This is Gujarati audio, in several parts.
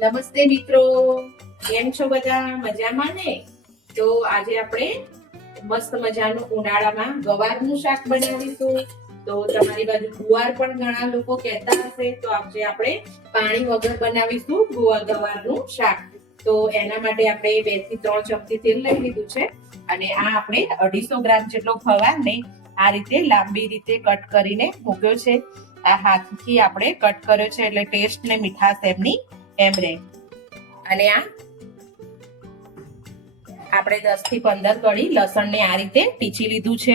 નમસ્તે મિત્રો, કેમ છો બધા? મજામાં ને? તો આજે આપણે મસ્ત મજાનું ઉનાળામાં ગવારનું શાક બનાવીશું. તો તમારી બાજુ ગુવાર પણ ઘણા લોકો કહેતા હશે, તો આજે આપણે પાણી વગર બનાવીશું ગવારનું શાક. તો એના માટે આપણે 2 થી 3 ચમચી તેલ લઈ લીધું છે અને આ આપણે 250 ગ્રામ જેટલો ગવારને આ રીતે લાંબી રીતે કટ કરીને મૂક્યો છે. આ હાથથી આપણે કટ કર્યો છે એટલે ટેસ્ટ ને મીઠાશ એમની એમ રહે. અને આ આપણે 10 થી 15 કળી લસણને આ રીતે ટીચી લીધું છે,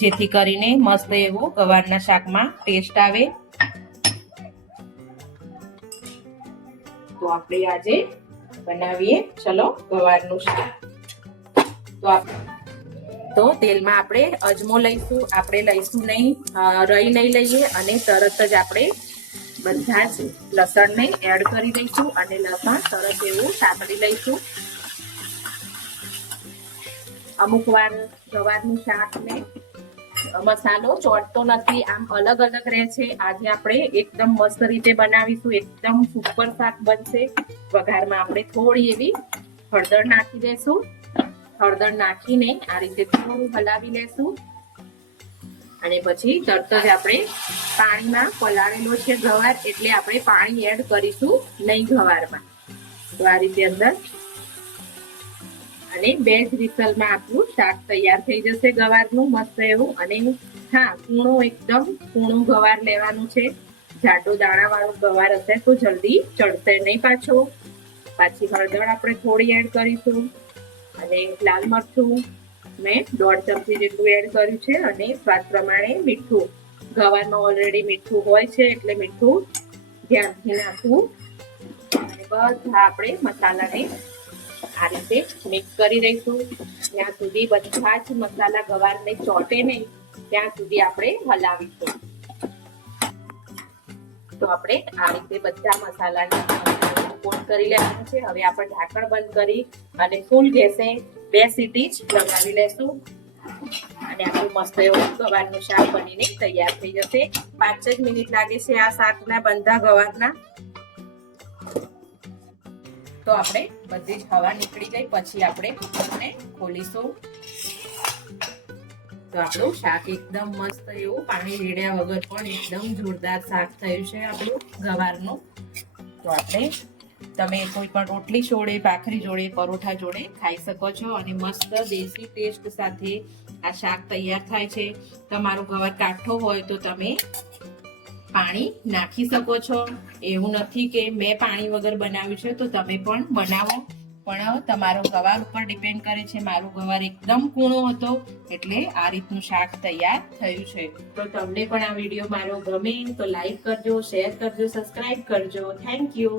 જેથી કરીને મસ્ત એવો ગવારના શાકમાં ટેસ્ટ આવે. તો આપણે આજે બનાવીએ ચલો ગવારનું શાક. તો તેલમાં આપણે અજમો લઈશું, આપણે લઈશું નહીં રઈ નહીં લઈએ અને તરત જ આપણે બધા જ લસણને એડ કરી દઈશું અને લસણ સરસ એવું સાતળી લઈશું. અમુક વાર ગવારનું શાક ને મસાલો ચોટતો નથી, આમ અલગ અલગ રહે છે. આજે આપણે એકદમ મસ્ત રીતે બનાવીશું, એકદમ સુપર શાક બનશે. વઘારમાં આપણે થોડી એવી હળદર નાખી દઈશું. હળદર નાખીને આ રીતે થોડું હલાવી લેશું અને પછી તરત જ આપણે પાણીમાં પલાળેલો છે ગવાર, એટલે આપણે પાણી એડ કરીશું નહીં ગવારમાં. તો આ રીતે અંદર અને 2 જ વિસલમાં આપણું શાક તૈયાર થઈ જશે ગવારનું મસ્ત એવું. અને હા, એકદમ કૂણું ગવાર લેવાનું છે. જાડો દાણા વાળું ગવાર હશે તો જલ્દી ચડશે નહીં. પાછી હળદર આપણે થોડી એડ કરીશું અને લાલ મરચું મેં 1.5 ચમચી જેટલું એડ કર્યું છે અને સ્વાદ પ્રમાણે મીઠું. ગવારમાં ઓલરેડી મીઠું હોય છે એટલે મીઠું ધ્યાનથી નાખવું. અને બધા આપણે મસાલાને આ રીતે મિક્સ કરી દઈશું. ત્યાં સુધી બધા જ મસાલા ગવારને ચોટે નહીં ત્યાં સુધી આપણે હલાવીશું. તો આપણે આ રીતે બધા મસાલાને કોટ કરી લેવાનું છે. હવે આપણે ઢાંકણ બંધ કરી અને ફૂલ ગેસે 2 સીટી જ લગાવી લેશું અને આપણું મસ્ત એવું ગવારનું શાક બનીને તૈયાર થઈ જશે. 5 જ મિનિટ લાગે છે આ શાકના બંધા ગવારના. તો આપણે બધી જ હવા નીકળી ગઈ પછી આપણે કુકરને ખોલીશું. તો આપણું શાક એકદમ મસ્ત એવું પાણી રેડ્યા વગર પણ એકદમ જોરદાર શાક થયું છે આપણું ગવારનું. તો આપણે તમે કોઈ પણ રોટલી જોડે, ભાખરી જોડે, પરોઠા જોડે ખાઈ શકો છો અને મસ્ત દેશી ટેસ્ટ સાથે આ શાક તૈયાર થાય છે. તમારો ગવાર કાઠો હોય તો તમે પાણી નાખી શકો છો. એવું નથી કે મેં પાણી વગર બનાવ્યું છે તો તમે પણ બનાવો, પણ તમારો ગવાર ઉપર ડિપેન્ડ કરે છે. મારો ગવાર એકદમ કૂણો હતો એટલે આ રીતનું શાક તૈયાર થયું છે. તો તમને પણ આ વિડીયો મારો ગમે તો લાઈક કરજો, શેર કરજો, સબસ્ક્રાઇબ કરજો. Thank you.